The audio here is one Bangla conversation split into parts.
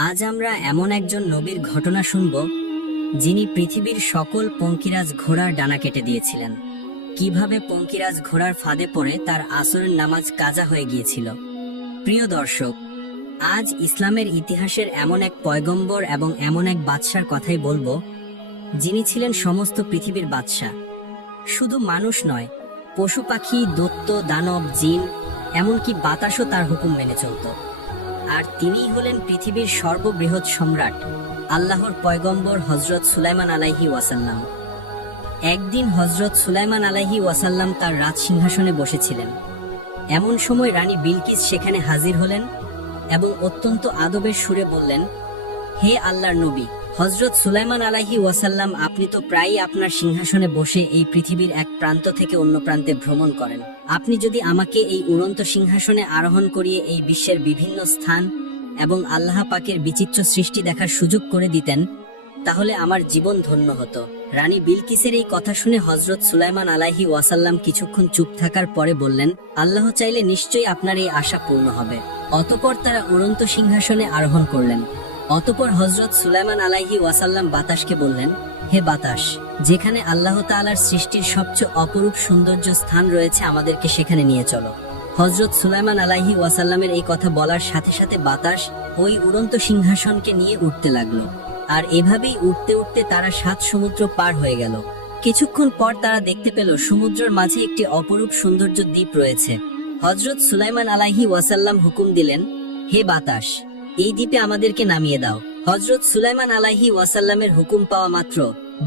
আজ আমরা এমন একজন নবীর ঘটনা শুনব যিনি পৃথিবীর সকল পঙ্কিরাজ ঘোড়ার ডানা কেটে দিয়েছিলেন। কিভাবে পঙ্কিরাজ ঘোড়ার ফাঁদে পড়ে তার আসরের নামাজ কাজা হয়ে গিয়েছিল। প্রিয় দর্শক, আজ ইসলামের ইতিহাসের এমন এক পয়গম্বর এবং এমন এক বাদশার কথাই বলবো, যিনি ছিলেন সমস্ত পৃথিবীর বাদশা। শুধু মানুষ নয়, পশু পাখি, দৈত্য, দানব, জিন, এমনকি বাতাসও তার হুকুম মেনে চলত। আর তিনিই হলেন পৃথিবীর সর্ববৃহৎ সম্রাট, আল্লাহর পয়গম্বর হযরত সুলাইমান আলাইহি ওয়াসাল্লাম। একদিন হযরত সুলাইমান আলাইহি ওয়াসাল্লাম তার রাজ সিংহাসনে বসেছিলেন। এমন সময় রানী বিলকিস সেখানে হাজির হলেন এবং অত্যন্ত আদবের সুরে বললেন, হে আল্লাহর নবী হযরত সুলাইমান আলাইহি ওয়াসাল্লাম, আপনি তো প্রায়ই আপনার সিংহাসনে বসে এই পৃথিবীর এক প্রান্ত থেকে অন্য প্রান্তে ভ্রমণ করেন। আপনি যদি আমাকে এই উড়ন্ত সিংহাসনে আরোহণ করিয়ে এই বিশ্বের বিভিন্ন স্থান এবং আল্লাহ পাকের বিচিত্র সৃষ্টি দেখার সুযোগ করে দিতেন, তাহলে আমার জীবন ধন্য হতো। রানী বিলকিসের এই কথা শুনে হযরত সুলাইমান আলাইহি ওয়াসাল্লাম কিছুক্ষণ চুপ থাকার পরে বললেন, আল্লাহ চাইলে নিশ্চয়ই আপনার এই আশা পূর্ণ হবে। অতঃপর তারা উড়ন্ত সিংহাসনে আরোহণ করলেন। অতঃপর হযরত সুলাইমান আলাইহি ওয়াসাল্লাম বাতাসকে বললেন, হে বাতাস, যেখানে আল্লাহ তাআলার সৃষ্টির সবচেয়ে অপরূপ সৌন্দর্য স্থান রয়েছে, আমাদেরকে সেখানে নিয়ে চলো। হযরত সুলাইমান আলাইহি ওয়াসাল্লামের এই কথা বলার সাথে সাথে বাতাস ওই উড়ন্ত সিংহাসনকে নিয়ে উঠতে লাগলো। আর এভাবেই উঠতে উঠতে তারা 7 সমুদ্র পার হয়ে গেল। কিছুক্ষণ পর তারা দেখতে পেল সমুদ্রের মাঝে একটি অপরূপ সৌন্দর্য দ্বীপ রয়েছে। হযরত সুলাইমান আলাইহি ওয়াসাল্লাম হুকুম দিলেন, হে বাতাস, এই দ্বীপে আমাদেরকে নামিয়ে দাও। হযরত সুলাইমান আলাইহি ওয়াসাল্লামের হুকুম পাওয়া মাত্র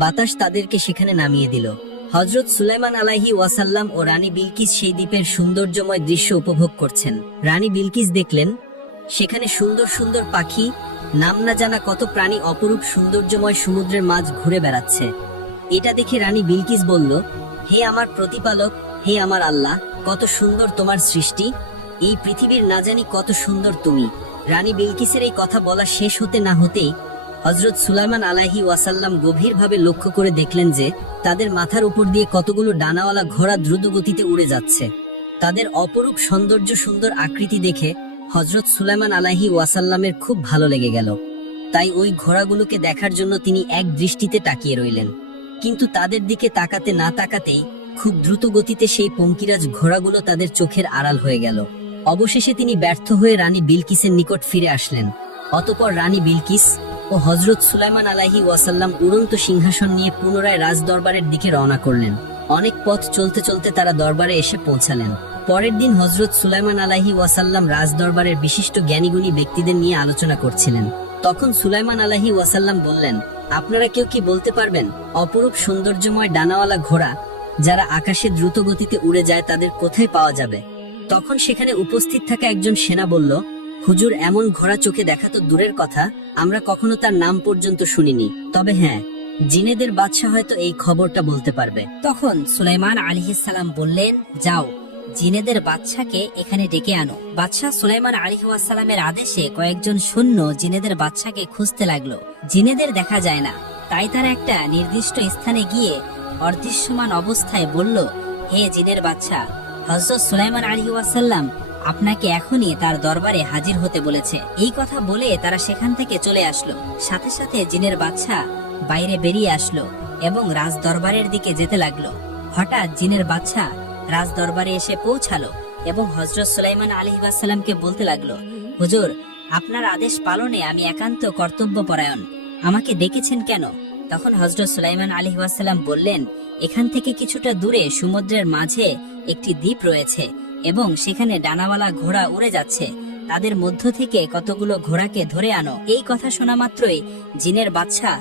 বাতাস তাদেরকে সেখানে নামিয়ে দিল। হযরত সুলাইমান আলাইহি ওয়াসাল্লাম ও রানী বিলকিস সেই দ্বীপের সৌন্দর্যময় দৃশ্য উপভোগ করছেন। রানী বিলকিস দেখলেন সেখানে সুন্দর সুন্দর পাখি, নাম না জানা কত প্রাণী অপরূপ সৌন্দর্যময় সমুদ্রের মাঝ ঘুরে বেড়াচ্ছে। এটা দেখে রানী বিলকিস বলল, হে আমার প্রতিপালক, হে আমার আল্লাহ, কত সুন্দর তোমার সৃষ্টি, এই পৃথিবীর না জানি কত সুন্দর তুমি। রানী বিলকিসের এই কথা বলা শেষ হতে না হতেই হযরত সুলাইমান আলাইহি ওয়াসাল্লাম গভীরভাবে লক্ষ্য করে দেখলেন যে তাদের মাথার উপর দিয়ে কতগুলো ডানাওয়ালা ঘোড়া দ্রুত গতিতে উড়ে যাচ্ছে। তাদের অপরূপ সৌন্দর্য, সুন্দর আকৃতি দেখে হযরত সুলাইমান আলাইহি ওয়াসাল্লামের খুব ভালো লেগে গেল। তাই ওই ঘোড়াগুলোকে দেখার জন্য তিনি এক দৃষ্টিতে তাকিয়ে রইলেন। কিন্তু তাদের দিকে তাকাতে না তাকাতেই খুব দ্রুত গতিতে সেই পঙ্কিরাজ ঘোড়াগুলো তাদের চোখের আড়াল হয়ে গেল। অবশেষে তিনি ব্যর্থ হয়ে রানী বিলকিসের নিকট ফিরে আসলেন। অতঃপর রানী বিলকিস ও হযরত সুলাইমান আলাইহি ওয়াসাল্লাম উড়ন্ত সিংহাসন নিয়ে পুনরায় রাজদরবারের দিকে রওনা করলেন। অনেক পথ চলতে চলতে তারা দরবারে এসে পৌঁছালেন। পরের দিন হযরত সুলাইমান আলাইহি ওয়াসাল্লাম রাজদরবারের বিশিষ্ট জ্ঞানীগুণী ব্যক্তিদের নিয়ে আলোচনা করছিলেন। তখন সুলাইমান আলাইহি ওয়াসাল্লাম বললেন, আপনারা কেউ কি বলতে পারবেন অপরূপ সৌন্দর্যময় ডানাওয়ালা ঘোড়া যারা আকাশে দ্রুত গতিতে উড়ে যায় তাদের কোথায় পাওয়া যাবে? তখন সেখানে উপস্থিত থাকা একজন সেনা বলল, হুজুর, এমন ঘোড়া চোখে দেখা তো দূরের কথা, আমরা কখনো তার নাম পর্যন্ত শুনিনি। তবে হ্যাঁ, জিনেদের বাদশা হয়তো এই খবরটা বলতে পারবে। তখন সুলাইমান আলাইহিস সালাম বললেন, যাও, জিনেদের বাদশাকে এখানে ডেকে আনো। বাদশাহ সুলাইমান আলাইহিস সালামের আদেশে কয়েকজন সৈন্য জিনেদের বাদশাকে খুঁজতে লাগলো। জিনেদের দেখা যায় না, তাই তারা একটা নির্দিষ্ট স্থানে গিয়ে অদৃশ্যমান অবস্থায় বলল, হে জিনের বাদশা, হযরত সুলাইমান আলাইহিস সালাম আপনাকে এখনই তার দরবারে হাজির হতে বলেছে। এই কথা বলে তারা সেখান থেকে চলে আসলো। সাথে সাথে জিনের বাদশা বাইরে বেরিয়ে আসলো এবং রাজ দরবারের দিকে যেতে লাগলো। হঠাৎ জিনের বাদশা রাজ দরবারে এসে পৌঁছালো এবং হযরত সুলাইমান আলাইহিস সালামকে বলতে লাগলো, হুজুর, আপনার আদেশ পালনে আমি একান্ত কর্তব্যপরায়ণ, আমাকে ডেকেছেন কেন? তখন হযরত সুলাইমান আলাইহিস সালাম বললেন, এখান থেকে কিছুটা দূরে সমুদ্রের মাঝে একটি দ্বীপ রয়েছে এবং সেখানে ডানাওয়ালা ঘোড়া উড়ে যাচ্ছে, তাদের মধ্য থেকে কতগুলো ঘোড়াকে ধরে আনো। এই কথা শোনা মাত্রই জিনের বাদশা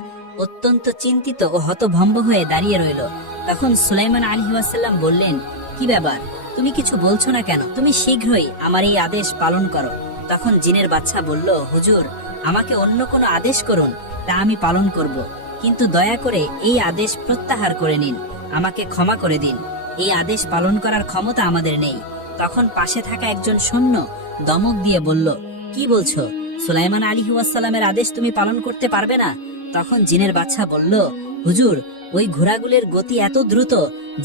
অত্যন্ত চিন্তিত ও হতভম্ব হয়ে দাঁড়িয়ে রইল। তখন সুলাইমান আলাইহিস সালাম বললেন, কি ব্যাপার, তুমি কিছু বলছো না কেন? তুমি শীঘ্রই আমার এই আদেশ পালন করো। তখন জিনের বাদশা বলল, হুজুর, আমাকে অন্য কোনো আদেশ করুন, তা আমি পালন করব, কিন্তু দয়া করে এই আদেশ প্রত্যাহার করে নিন, আমাকে ক্ষমা করে দিন, এই আদেশ পালন করার ক্ষমতা আমাদের নেই। তখন পাশে থাকা একজন সৈন্য দমক দিয়ে বলল, কি বলছো? সুলাইমান আলাইহিস সালামের আদেশ তুমি পালন করতে পারবে না? তখন জিনের বাদশা বলল, হুজুর, ওই ঘোড়াগুলোর গতি এত দ্রুত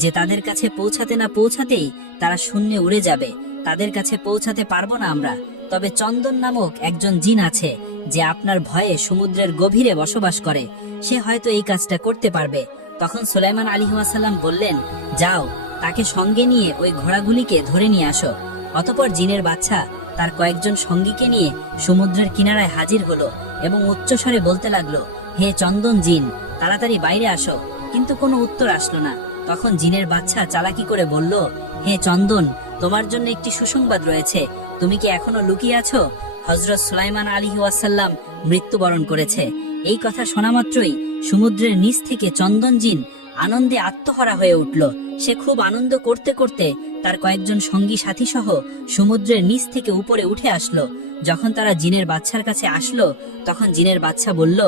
যে তাদের কাছে পৌঁছাতে না পৌঁছাতেই তারা শূন্যে উড়ে যাবে, তাদের কাছে পৌঁছাতে পারবো না আমরা। তবে চন্দন নামক একজন জিন আছে, যে আপনার ভয়ে সমুদ্রের গভীরে বসবাস করে, সে হয়তো এই কাজটা করতে পারবে। তখন সুলাইমান আলাইহিস সালাম বললেন, যাও, তাকে সঙ্গে নিয়ে ওই ঘোড়াগুলিকে ধরে নিয়ে আসো। অতঃপর জিনের বাচ্চা তার কয়েকজন সঙ্গীকে নিয়ে সমুদ্রের কিনারায় হাজির হলো এবং উচ্চস্বরে বলতে লাগলো, হে চন্দন জিন, তাড়াতাড়ি বাইরে আসো। কিন্তু কোনো উত্তর আসলো না। তখন জিনের বাচ্চা চালাকি করে বলল, হে চন্দন, তোমার জন্য একটি সুসংবাদ রয়েছে। তুমি কি এখনো লুকিয়ে আছো? হযরত সুলাইমান আলাইহিস সালাম মৃত্যুবরণ করেছে। এই কথা শোনা মাত্রই সমুদ্রের নিচ থেকে চন্দন জিন আনন্দে আত্মহারা হয়ে উঠল। সে খুব আনন্দ করতে করতে তার কয়েকজন সঙ্গী সাথী সহ সমুদ্রের নিচ থেকে উপরে উঠে আসলো। যখন তারা জিনের বাচ্চার কাছে আসলো, তখন জিনের বাচ্চা বলল,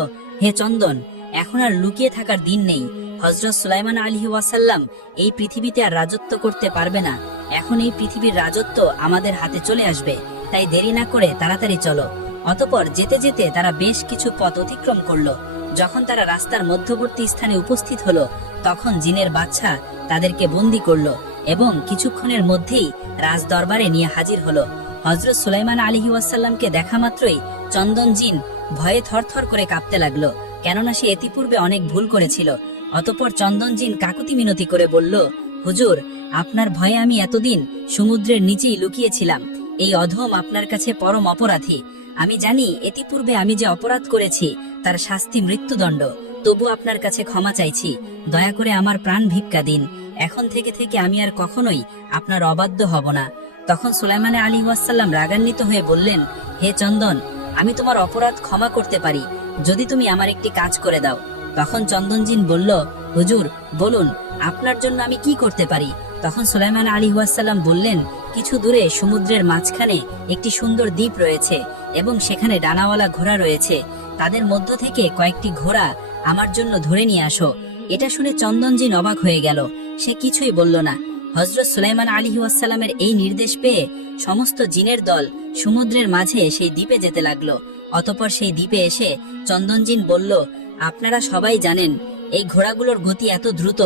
হে চন্দন, এখন আর লুকিয়ে থাকার দিন নেই। হযরত সুলাইমান আলাইহিস সালাম এই পৃথিবীতে আর রাজত্ব করতে পারবে না। এখন এই পৃথিবীর রাজত্ব আমাদের হাতে চলে আসবে, তাই দেরি না করে তাড়াতাড়ি চলো। অতঃপর যেতে যেতে তারা বেশ কিছু পথ অতিক্রম করলো। যখন তারা রাস্তার মধ্যবর্তী স্থানে উপস্থিত হলো, তখন জিনের বাচ্চা তাদেরকে বন্দী করলো এবং কিছুক্ষণের মধ্যেই রাজ দরবারে নিয়ে হাজির হলো। হযরত সুলাইমান আলাইহিস সালামকে দেখা মাত্রই চন্দন জিন ভয়ে থরথর করে কাঁপতে লাগলো, কেননা সে ইতিপূর্বে অনেক ভুল করেছিল। অতঃপর চন্দন জিন কাকুতি মিনতি করে বলল, হুজুর, আপনার ভয়ে আমি এতদিন সমুদ্রের নিচেই লুকিয়েছিলাম। এই অধম আপনার কাছে পরম অপরাধী। আমি জানি ইতিপূর্বে আমি যে অপরাধ করেছি তার শাস্তি মৃত্যুদণ্ড, তবু আপনার কাছে ক্ষমা চাইছি। দয়া করে আমার প্রাণ ভিক্ষা দিন। এখন থেকে আমি আর কখনোই আপনার অবাধ্য হব না। তখন সুলাইমান আলাইহিস সালাম রাগান্বিত হয়ে বললেন, হে চন্দন, আমি তোমার অপরাধ ক্ষমা করতে পারি যদি তুমি আমার একটি কাজ করে দাও। তখন চন্দন জিন বলল, হুজুর, বলুন, আপনার জন্য আমি কি করতে পারি? তখন সুলাইমান আলাইহিস সালাম বললেন, কিছু দূরে সমুদ্রের মাঝখানে একটি সুন্দর দ্বীপ রয়েছে এবং সেখানে ডানাওয়ালা ঘোড়া রয়েছে। তাদের মধ্য থেকে কয়েকটি ঘোড়া আমার জন্য ধরে নিয়ে আসো। এটা শুনে চন্দন জিন অবাক হয়ে গেল। সে কিছুই বলল না। হযরত সুলাইমান আলাইহিস সালামের এই নির্দেশ পেয়ে সমস্ত জিনের দল সমুদ্রের মাঝে সেই দ্বীপে যেতে লাগলো। অতঃপর সেই দ্বীপে এসে চন্দন জিন বলল, আপনারা সবাই জানেন এই ঘোড়াগুলোর গতি এত দ্রুত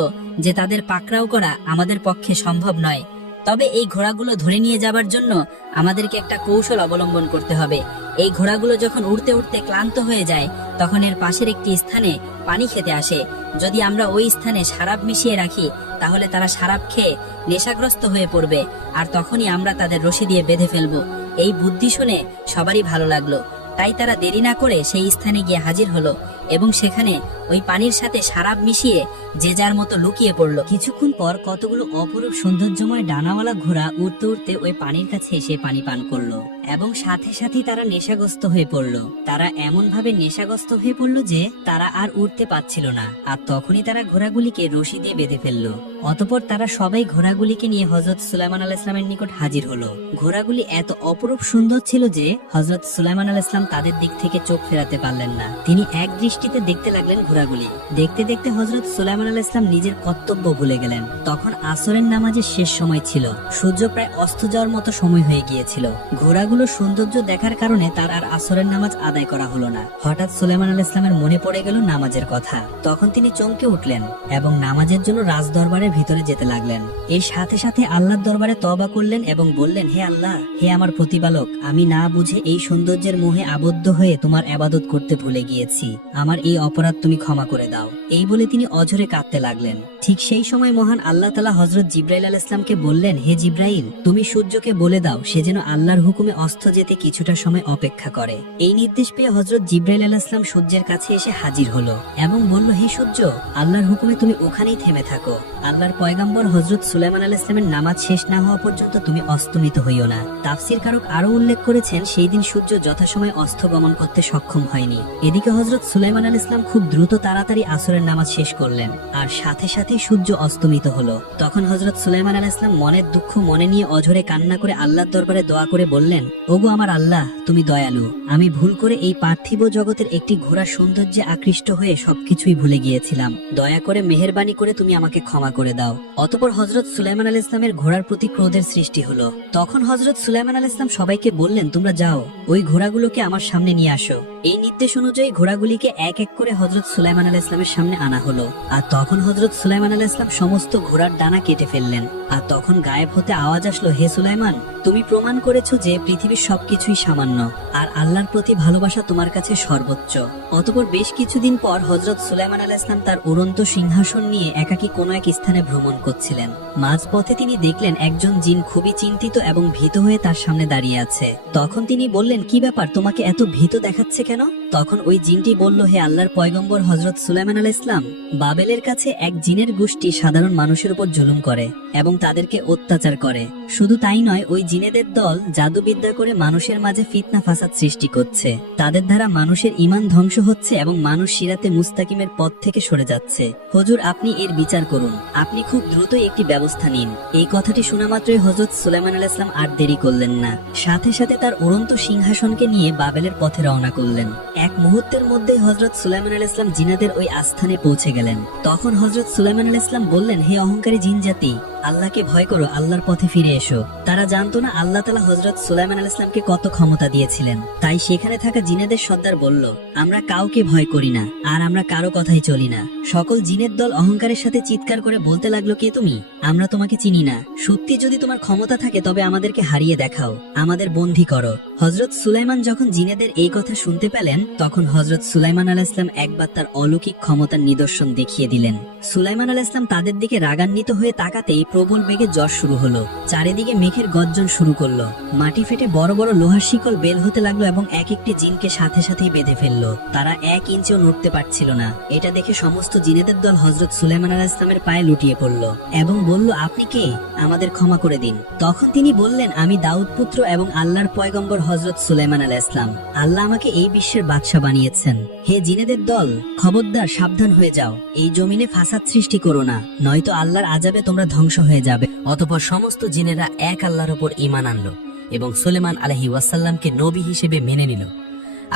যে তাদের পাকড়াও করা আমাদের পক্ষে সম্ভব নয়। তবে এই ঘোড়াগুলো ধরে নিয়ে যাবার জন্য আমাদেরকে একটা কৌশল অবলম্বন করতে হবে। এই ঘোড়াগুলো যখন উড়তে উড়তে ক্লান্ত হয়ে যায়, তখন এর পাশের একটি স্থানে পানি খেতে আসে। যদি আমরা ওই স্থানে শরাব মিশিয়ে রাখি, তাহলে তারা শরাব খেয়ে নেশাগ্রস্ত হয়ে পড়বে, আর তখনই আমরা তাদের রশি দিয়ে বেঁধে ফেলবো। এই বুদ্ধি শুনে সবারই ভালো লাগলো। তাই তারা দেরি না করে সেই স্থানে গিয়ে হাজির হলো এবং সেখানে ওই পানির সাথে শরাব মিশিয়ে যে যার মতো লুকিয়ে পড়লো। কিছুক্ষণ পর কতগুলো অপরূপ সৌন্দর্যময় ডানাওয়ালা ঘোড়া উড়তে উড়তে ওই পানির কাছে এসে পানি পান করলো এবং সাথে সাথে তারা নেশাগ্রস্ত হয়ে পড়লো। তারা এমন ভাবে নেশাগ্রস্ত হয়ে পড়লো যে তারা আর উঠতে পারছিল না, আর তখনই তারা ঘোড়াগুলিকে রশি দিয়ে বেঁধে ফেললো। অতঃপর তারা সবাই ঘোড়াগুলিকে নিয়ে হযরত সুলাইমান আলাইহিস সালামের নিকট হাজির হলো। ঘোড়াগুলি এত অপরূপ সুন্দর ছিল যে হযরত সুলাইমান আলাইহিস সালাম তাদের দিক থেকে চোখ ফেরাতে পারলেন না। তিনি এক দৃষ্টিতে দেখতে লাগলেন ঘোড়াগুলি। দেখতে দেখতে হযরত সুলাইমান আলাইহিস সালাম নিজের কর্তব্য ভুলে গেলেন। তখন আসরের নামাজের শেষ সময় ছিল। সূর্য প্রায় অস্ত যাওয়ার মতো সময় হয়ে গিয়েছিল। ঘোড়াগুলোর সৌন্দর্য দেখার কারণে তার আর আসরের নামাজ আদায় করা হলো না। হঠাৎ সুলাইমান আলাইহিস সালামের মনে পড়ে গেল নামাজের কথা। তখন তিনি চমকে উঠলেন এবং নামাজের জন্য রাজদরবারের ভিতরে যেতে লাগলেন। এর সাথে সাথে আল্লাহর দরবারে তওবা করলেন এবং বললেন, হে আল্লাহ, হে আমার প্রতিপালক, আমি না বুঝে এই সৌন্দর্যের মোহে আবদ্ধ হয়ে তোমার ইবাদত করতে ভুলে গিয়েছি। আমার এই অপরাধ তুমি ক্ষমা করে দাও। এই বলে তিনি অঝরে কাঁদতে লাগলেন। ঠিক সেই সময় মহান আল্লাহ তাআলা হযরত জিবরাইল আলাইহিস সালামকে বললেন, হে জিবরাইল, তুমি সূর্যকে বলে দাও সে যেন আল্লাহর হুকুমে অস্ত যেতে কিছুটা সময় অপেক্ষা করে। এই নির্দেশ পেয়ে হযরত জিবরাইল আলাইহিস সালাম সূর্যের কাছে এসে হাজির হলো এবং বলল, হে সূর্য, আল্লাহর হুকুমে তুমি ওখানেই থেমে থাকো। আল্লাহর পয়গম্বর হযরত সুলাইমান আলাইহিস সালামের নামাজ শেষ না হওয়া পর্যন্ত তুমি অস্তমিত হইও না। তাফসীরকারক আরো উল্লেখ করেছেন, সেই দিন সূর্য যথাসময়ে অস্ত গমন করতে সক্ষম হয়নি। এদিকে হযরত সুলাইমান আলাইহিস সালাম খুব দ্রুত তাড়াতাড়ি আসরের নামাজ শেষ করলেন, আর সাথে সাথে সূর্য অস্তমিত হলো। তখন হযরত সুলাইমান আলাইহিস সালাম মনের দুঃখ মনে নিয়ে অঝরে কান্না করে আল্লাহর দরবারে দোয়া করে বললেন, ওগো আমার আল্লাহ, তুমি দয়ালু। আমি ভুল করে এই পার্থিব জগতের একটি ঘোড়ার সৌন্দর্যে আকৃষ্ট হয়ে সবকিছুই ভুলে গিয়েছিলাম। দয়া করে মেহেরবানি করে তুমি আমাকে ক্ষমা করে করে দাও। অতঃপর হযরত সুলাইমান আলাইহিস সালামের ঘোড়ার প্রতি ক্রোধের সৃষ্টি হলো। তখন হযরত সুলাইমান আলাইহিস সালাম সবাইকে বললেন, তোমরা যাও, ওই ঘোড়াগুলোকে আমার সামনে নিয়ে আসো। এই নির্দেশ অনুযায়ী ঘোড়াগুলিকে এক এক করে হযরত সুলাইমান আলাইহিস সালামের সামনে আনা হলো। আর তখন হযরত সুলাইমান আলাইহিস সালাম সমস্ত ঘোড়ার ডানা কেটে ফেললেন। আর তখন গায়েব হতে আওয়াজ আসলো, হে সুলাইমান, তুমি প্রমাণ করেছো যে পৃথিবীর সবকিছুই সামান্য, আর আল্লাহর প্রতি ভালোবাসা তোমার কাছে সর্বোচ্চ। অতঃপর বেশ কিছুদিন পর হযরত সুলাইমান আলাইহিস সালাম তার উড়ন্ত সিংহাসন নিয়ে একাকী কোনো এক স্থানে ভ্রমণ করছিলেন। মাঝপথে তিনি দেখলেন একজন জিন খুবই চিন্তিত এবং ভীত হয়ে তার সামনে দাঁড়িয়ে আছে। তখন তিনি বললেন, কি ব্যাপার, তোমাকে এত ভীত দেখাচ্ছে কেন? তখন ওই জিনটি বলল, হে আল্লাহর পয়গম্বর হযরত সুলাইমান আলাইহিস সালাম, বাবেলের কাছে এক জিনের গোষ্ঠী সাধারণ মানুষের উপর জুলুম করে এবং তাদেরকে অত্যাচার করে। শুধু তাই নয়, ওই জিনেদের দল জাদুবিদ্যা করে মানুষের মাঝে ফিতনা ফাসাদ সৃষ্টি করছে। তাদের দ্বারা মানুষের ঈমান ধ্বংস হচ্ছে এবং মানুষ সিরাতে মুস্তাকিমের পথ থেকে সরে যাচ্ছে। হুজুর, আপনি এর বিচার করুন, আপনি খুব দ্রুতই একটি ব্যবস্থা নিন। এই কথাটি শোনা মাত্রই হযরত সুলাইমান আলাইহিস সালাম আর দেরি করলেন না, সাথে সাথে তার উড়ন্ত সিংহাসনকে নিয়ে বাবেলের পথে রওনা করলেন। এক মুহূর্তের মধ্যে হযরত সুলাইমান আলাইহিস সালাম জিনাদের ওই আস্থানে পৌঁছে গেলেন। তখন হযরত সুলাইমান আলাইহিস সালাম বললেন, হে অহংকারী জিন জাতি, আল্লাহকে ভয় করো, আল্লাহর পথে ফিরে এসো। তারা জানতো না আল্লাহ তাআলা হযরত সুলাইমান আলাইহিস সালামকে কত ক্ষমতা দিয়েছিলেন। তাই সেখানে থাকা জিনেদের সর্দার বলল, আমরা কাউকে ভয় করি না, আর আমরা কারো কথাই চলি না। সকল জিনের দল অহংকারের সাথে চিৎকার করে বলতে লাগলো, কে তুমি? আমরা তোমাকে চিনি না। সত্যি যদি তোমার ক্ষমতা থাকে তবে আমাদেরকে হারিয়ে দেখাও, আমাদের বন্দী করো। হযরত সুলাইমান যখন জিনেদের এই কথা শুনতে পেলেন, তখন হযরত সুলাইমান আলাইহিস সালাম একবার তার অলৌকিক ক্ষমতার নিদর্শন দেখিয়ে দিলেন। সুলাইমান আলাইহিস সালাম তাদের দিকে রাগান্বিত হয়ে তাকাতেই প্রবল বেগে ঝড় শুরু হলো। চারিদিকে মেঘের গর্জন শুরু করলো। মাটি ফেটে বড় বড় লোহার শিকল বের হতে লাগলো এবং এক একটি জিনকে সাথে সাথেই বেঁধে ফেললো। তারা এক ইঞ্চিও নড়তে পারছিল না। এটা দেখে সমস্ত জিনেদের দল হযরত সুলাইমান আলাইহিস সালামের পায়ে লুটিয়ে পড়লো এবং বলল, আপনি কে? আমাদের ক্ষমা করে দিন। তখন তিনি বললেন, আমি দাউদ পুত্র এবং আল্লাহর পয়গম্বর হযরত সুলাইমান আলাইহিস সালাম। আল্লাহ আমাকে এই বিশ্বের বাদশা বানিয়েছেন। হে জিনেদের দল, খবরদার, সাবধান হয়ে যাও। এই জমিনে ফাসাদ সৃষ্টি করো না, নয়তো আল্লাহর আযাবে তোমরা ধ্বংস হয়ে যাবে। অতঃপর সমস্ত জিনেরা এক আল্লাহর উপর ঈমান আনলো এবং সুলাইমান আলাইহি ওয়াসাল্লামকে নবী হিসেবে মেনে নিল।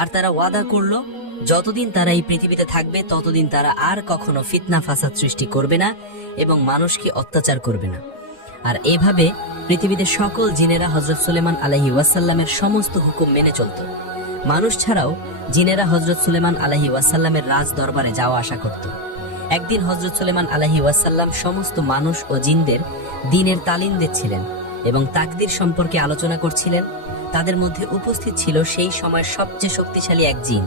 আর তারা ওয়াদা করলো, যতদিন তারা এই পৃথিবীতে থাকবে ততদিন তারা আর কখনো ফিতনা ফাসাদ সৃষ্টি করবে না এবং মানুষকে অত্যাচার করবে না। আর এভাবে পৃথিবীতে সকল জিনেরা হযরত সুলাইমান আলাইহি ওয়াসাল্লামের সমস্ত হুকুম মেনে চলত। মানুষ ছাড়াও জিনেরা হযরত সুলাইমান আলাইহি ওয়াসাল্লামের রাজ দরবারে যাওয়া আসা করত। একদিন হযরত সুলাইমান আলাইহি ওয়াসাল্লাম সমস্ত মানুষ ও জিনদের দ্বীনের তালিম দিচ্ছিলেন এবং তাকদীর সম্পর্কে আলোচনা করছিলেন। তাদের মধ্যে উপস্থিত ছিল সেই সময়ের সবচেয়ে শক্তিশালী এক জিন।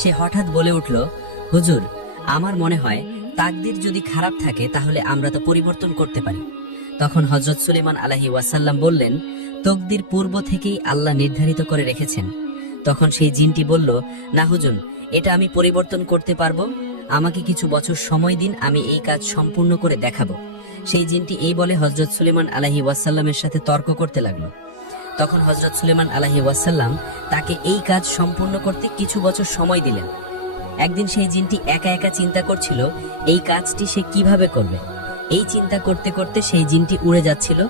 সে হঠাৎ বলে উঠল, হুজুর, আমার মনে হয় তাকদীর যদি খারাপ থাকে তাহলে আমরা তা পরিবর্তন করতে পারি। তখন হযরত সুলাইমান আলাইহি ওয়াসাল্লাম বললেন, তকদীর পূর্ব থেকেই আল্লাহ নির্ধারিত করে রেখেছেন। তখন সেই জিনটি বলল, না হুজুর, এটা আমি পরিবর্তন করতে পারবো, আমাকে কিছু বছর সময় দিন, আমি এই কাজ সম্পূর্ণ করে দেখাবো। সেই জিনটি এই বলে হযরত সুলাইমান আলাইহি ওয়াসাল্লামের সাথে তর্ক করতে লাগলো। তখন হযরত সুলাইমান আলাইহি ওয়াসাল্লাম তাকে এই কাজ সম্পূর্ণ করতে কিছু বছর সময় দিলেন। একদিন সেই জিনটি একা একা চিন্তা করছিল এই কাজটি সে কিভাবে করবে। এই চিন্তা করতে করতে সেই জিনটি উড়ে যাচ্ছিল।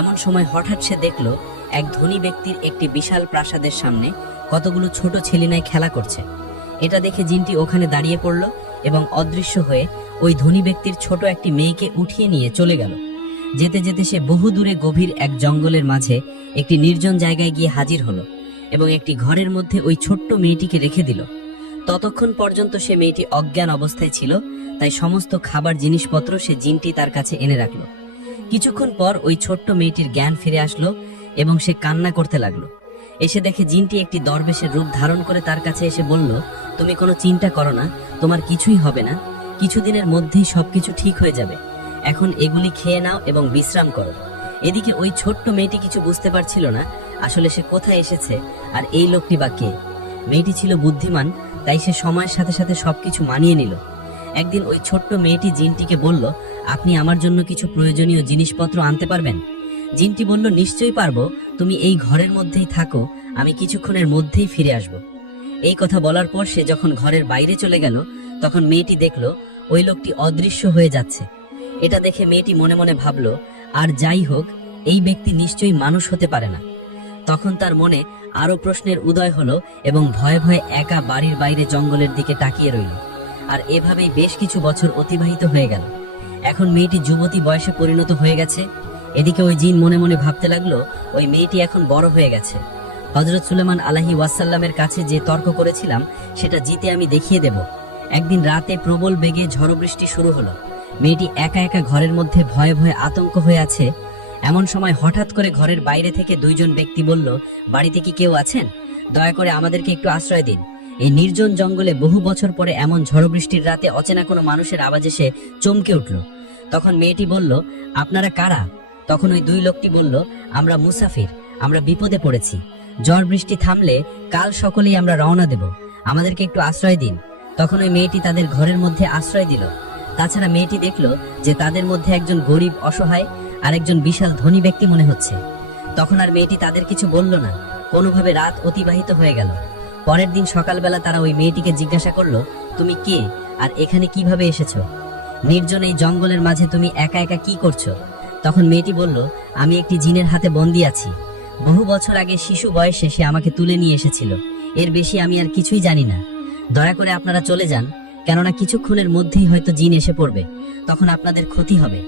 এমন সময় হঠাৎ সে দেখলো এক ধনী ব্যক্তির একটি বিশাল প্রাসাদের সামনে কতগুলো ছোট ছেলেনাই খেলা করছে। এটা দেখে জিনটি ওখানে দাঁড়িয়ে পড়ল এবং অদৃশ্য হয়ে ওই ধনী ব্যক্তির ছোট একটি মেয়েকে উঠিয়ে নিয়ে চলে গেল। যেতে যেতে সে বহু দূরে গভীর এক জঙ্গলের মাঝে একটি নির্জন জায়গায় গিয়ে হাজির হলো এবং একটি ঘরের মধ্যে ওই ছোট্ট মেয়েটিকে রেখে দিল। ততক্ষণ পর্যন্ত সে মেয়েটি অজ্ঞান অবস্থায় ছিল, তাই সমস্ত খাবার জিনিসপত্র সে জিনটি তার কাছে এনে রাখলো। কিছুক্ষণ পর ওই ছোট্ট মেয়েটির জ্ঞান ফিরে আসলো এবং সে কান্না করতে লাগলো। এসে দেখে জিনটি একটি দরবেশের রূপ ধারণ করে তার কাছে এসে বলল, তুমি কোনো চিন্তা করো না, তোমার কিছুই হবে না, কিছুদিনের মধ্যেই সবকিছু ঠিক হয়ে যাবে। এখন এগুলি খেয়ে নাও এবং বিশ্রাম করো। এদিকে ওই ছোট্ট মেয়েটি কিছু বুঝতে পারছিল না আসলে সে কোথায় এসেছে আর এই লোকটি বা কে। মেয়েটি ছিল বুদ্ধিমান, তাই সে সময়ের সাথে সাথে সবকিছু মানিয়ে নিল। একদিন ওই ছোট্ট মেয়েটি জিনটিকে বলল, আপনি আমার জন্য কিছু প্রয়োজনীয় জিনিসপত্র আনতে পারবেন? জিনটি বলল, নিশ্চয়ই পারবো, তুমি এই ঘরের মধ্যেই থাকো, আমি কিছুক্ষণের মধ্যেই ফিরে আসব। এই কথা বলার পর সে যখন ঘরের বাইরে চলে গেল, তখন মেয়েটি দেখলো ওই লোকটি অদৃশ্য হয়ে যাচ্ছে। এটা দেখে মেয়েটি মনে মনে ভাবলো, আর যাই হোক, এই ব্যক্তি নিশ্চয়ই মানুষ হতে পারে না। তখন তার মনে আরো প্রশ্নের উদয় হলো এবং ভয়ে ভয়ে একা বাড়ির বাইরে জঙ্গলের দিকে তাকিয়ে রইল। আর এভাবেই বেশ কিছু বছর অতিবাহিত হয়ে গেল। এখন মেয়েটি যুবতী বয়সে পরিণত হয়ে গেছে। এদিকে ওই জিন মনে মনে ভাবতে লাগলো ওই মেয়েটি এখন বড় হয়ে গেছে। হযরত সুলেমান আলাইহি ওয়াসাল্লামের কাছে যে তর্ক করেছিলাম সেটা জিতে আমি দেখিয়ে দেব। একদিন রাতে প্রবল বেগে ঝড় বৃষ্টি শুরু হলো। মেয়েটি একা একা ঘরের মধ্যে ভয়ে ভয়ে আতঙ্ক হয়ে আছে। এমন সময় হঠাৎ করে ঘরের বাইরে থেকে দুইজন ব্যক্তি বলল, বাড়িতে কি কেউ আছেন? দয়া করে আমাদেরকে একটু আশ্রয় দিন। এই নির্জন জঙ্গলে বহু বছর পরে এমন ঝড় বৃষ্টির রাতে অচেনা কোনো মানুষের আওয়াজ এসে চমকে উঠল। তখন মেয়েটি বলল, আপনারা কারা? তখন ওই দুই লোকটি বলল, আমরা মুসাফির, আমরা বিপদে পড়েছি। ঝড় বৃষ্টি থামলে কাল সকলেই আমরা রওনা দেব, আমাদেরকে একটু আশ্রয় দিন। তখন ওই মেয়েটি তাদের ঘরের মধ্যে আশ্রয় দিল। তাছাড়া মেয়েটি দেখলো যে তাদের মধ্যে একজন গরিব অসহায় আর একজন বিশাল ধনী ব্যক্তি মনে হচ্ছে। তখন আর মেয়েটি তাদের কিছু বলল না। কোনোভাবে রাত অতিবাহিত হয়ে গেল। পরের দিন সকালবেলা তারা ওই মেয়েটিকে জিজ্ঞাসা করলো, তুমি কে আর এখানে কিভাবে এসেছো? নির্জন এই জঙ্গলের মাঝে তুমি একা একা কি করছো? তখন মেয়েটি বলল, আমি একটি জিনের হাতে বন্দী আছি। বহু বছর আগে শিশু বয়সে সে আমাকে তুলে নিয়ে এসেছিল। এর বেশি আমি আর কিছুই জানি না। দয়া করে আপনারা চলে যান, কেননা কিছুক্ষণের মধ্যেই হয়তো জিন এসে পড়বে, তখন আপনাদের ক্ষতি হবে।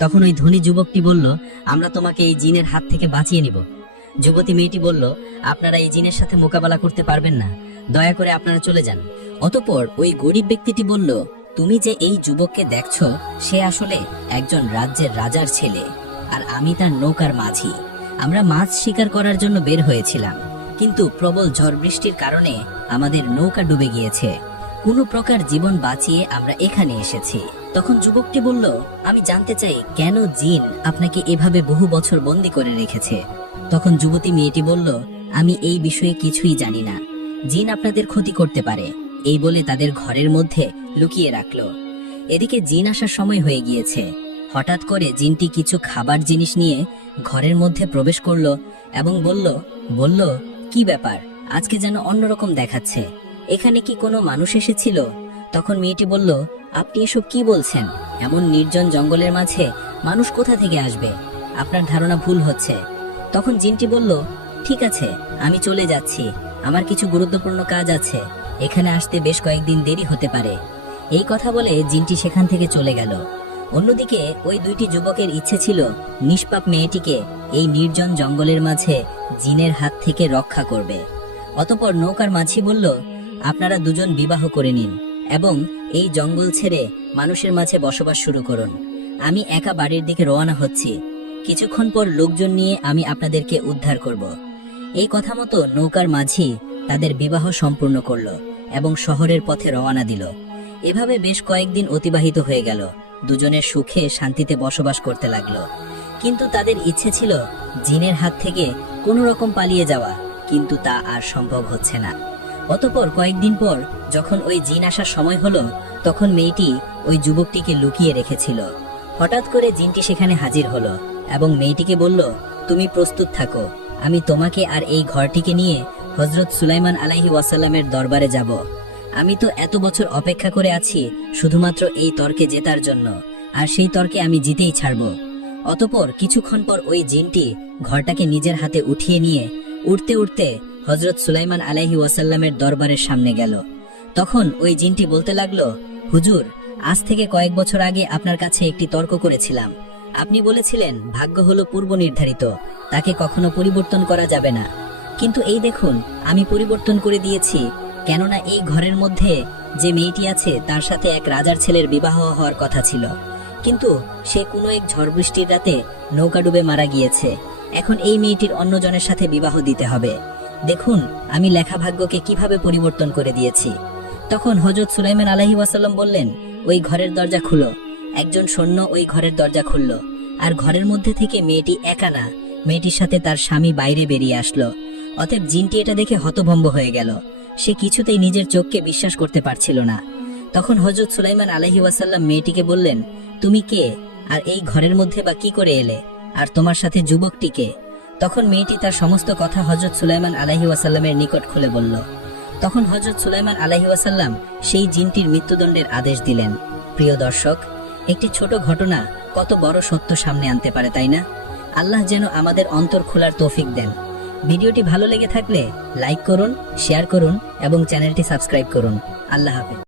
তখন ওই ধনী যুবকটি বলল, আমরা তোমাকে এই জিনের হাত থেকে বাঁচিয়ে নিব। যুবতী মেয়েটি বলল, আপনারা এই জিনের সাথে মোকাবেলা করতে পারবেন না, দয়া করে আপনারা চলে যান। অতঃপর ওই গরিব ব্যক্তিটি বলল, তুমি যে এই যুবককে দেখছো সে আসলে একজন রাজ্যের রাজার ছেলে, আর আমি তার নৌকার মাঝি। আমরা মাছ শিকার করার জন্য বের হয়েছিলাম, কিন্তু প্রবল ঝড় বৃষ্টির কারণে আমাদের নৌকা ডুবে গিয়েছে। কোনো প্রকার জীবন বাঁচিয়ে আমরা এখানে এসেছি। তখন যুবকটি বলল, আমি জানতে চাই কেন জিন আপনাকে এভাবে বহু বছর বন্দী করে রেখেছে? তখন যুবতী মেয়েটি বলল, আমি এই বিষয়ে কিছুই জানি না, জিন আপনাদের ক্ষতি করতে পারে, এই বলে তাদের ঘরের মধ্যে লুকিয়ে রাখলো। এদিকে জিন আসার সময় হয়ে গিয়েছে। হঠাৎ করে জিনটি কিছু খাবার জিনিস নিয়ে ঘরের মধ্যে প্রবেশ করলো এবং বলল, কি ব্যাপার, আজকে যেন অন্যরকম দেখাচ্ছে, এখানে কি কোনো মানুষ এসেছিল? তখন মেয়েটি বলল, আপনি এসব কি বলছেন? এমন নির্জন জঙ্গলের মাঝে মানুষ কোথা থেকে আসবে? আপনার ধারণা ভুল হচ্ছে। তখন জিনটি বলল, ঠিক আছে, আমি চলে যাচ্ছি, আমার কিছু গুরুত্বপূর্ণ কাজ আছে, এখানে আসতে বেশ কয়েকদিন দেরি হতে পারে। এই কথা বলে জিনটি সেখান থেকে চলে গেল। অন্যদিকে ওই দুইটি যুবকের ইচ্ছে ছিল নিষ্পাপ মেয়েটিকে এই নির্জন জঙ্গলের মাঝে জিনের হাত থেকে রক্ষা করবে। অতঃপর নৌকার মাঝি বলল, আপনারা দুজন বিবাহ করে নিন এবং এই জঙ্গল ছেড়ে মানুষের মাঝে বসবাস শুরু করুন। আমি একা বাড়ির দিকে রওনা হচ্ছি, কিছুক্ষণ পর লোকজন নিয়ে আমি আপনাদেরকে উদ্ধার করব। এই কথা মতো নৌকার মাঝি তাদের বিবাহ সম্পূর্ণ করল এবং শহরের পথে রওনা দিল। এভাবে বেশ কয়েকদিন অতিবাহিত হয়ে গেল। দুজনের সুখে শান্তিতে বসবাস করতে লাগলো। কিন্তু তাদের ইচ্ছে ছিল জিনের হাত থেকে কোনো রকম পালিয়ে যাওয়া, কিন্তু তা আর সম্ভব হচ্ছে না। অতঃপর কয়েকদিন পর যখন ওই জিন আসার সময় হলো, তখন মেয়েটি ওই যুবকটিকে লুকিয়ে রেখেছিল। হঠাৎ করে জিনটি সেখানে হাজির হলো এবং মেয়েটিকে বলল, তুমি প্রস্তুত থাকো, আমি তোমাকে আর এই ঘরটিকে নিয়ে হযরত সুলাইমান আলাইহি ওয়াসাল্লামের দরবারে যাব। আমি তো এত বছর অপেক্ষা করে আছি শুধুমাত্র এই তর্কে জেতার জন্য, আর সেই তর্কে আমি জিতেই ছাড়ব। অতঃপর কিছুক্ষণ পর ওই জিনটি ঘরটাকে নিজের হাতে উঠিয়ে নিয়ে উঠতে উঠতে হযরত সুলাইমান আলাইহি ওয়াসাল্লামের দরবারের সামনে গেল। তখন ওই জিনটি বলতে লাগলো, হুজুর, আজ থেকে কয়েক বছর আগে আপনার কাছে একটি তর্ক করেছিলাম। আপনি বলেছিলেন ভাগ্য হলো পূর্ব নির্ধারিত, তাকে কখনো পরিবর্তন করা যাবে না। কিন্তু এই দেখুন, আমি পরিবর্তন করে দিয়েছি, কেননা এই ঘরের মধ্যে যে মেয়েটি আছে তার সাথে এক রাজার ছেলের বিবাহ হওয়ার কথা ছিল, কিন্তু সে কোনো এক ঝড় বৃষ্টির রাতে নৌকা ডুবে মারা গিয়েছে। এখন এই মেয়েটির অন্যজনের সাথে বিবাহ দিতে হবে। দেখুন আমি লেখা ভাগ্যকে কিভাবে পরিবর্তন করে দিয়েছি। তখন হযরত সুলাইমান আলাইহি ওয়াসাল্লাম বললেন, ওই ঘরের দরজা খুলো। একজন সৈন্য ওই ঘরের দরজা খুলল, আর ঘরের মধ্যে থেকে মেয়েটি একা না, মেয়েটির সাথে তার স্বামী বাইরে বেরিয়ে আসলো। অতএব জিনটি এটা দেখে হতভম্ব হয়ে গেল। সে কিছুতেই নিজের চোখকে বিশ্বাস করতে পারছিল না। তখন হযরত সুলাইমান আলাইহি ওয়াসাল্লাম মেয়েটিকে বললেন, তুমি কে, আর এই ঘরের মধ্যে বা কি করে এলে, আর তোমার সাথে যুবকটিকে? তখন মেয়েটি তার সমস্ত কথা হযরত সুলাইমান আলাইহি ওয়াসাল্লামের নিকট খুলে বলল। তখন হযরত সুলাইমান আলাইহি ওয়াসাল্লাম সেই জিনটির মৃত্যুদণ্ডের আদেশ দিলেন। প্রিয় দর্শক, একটি ছোট ঘটনা কত বড় সত্য সামনে আনতে পারে, তাই না? আল্লাহ যেন আমাদের অন্তর খোলার তৌফিক দেন। ভিডিওটি ভালো লেগে থাকলে লাইক করুন, শেয়ার করুন এবং চ্যানেলটি সাবস্ক্রাইব করুন। আল্লাহ হাফেজ।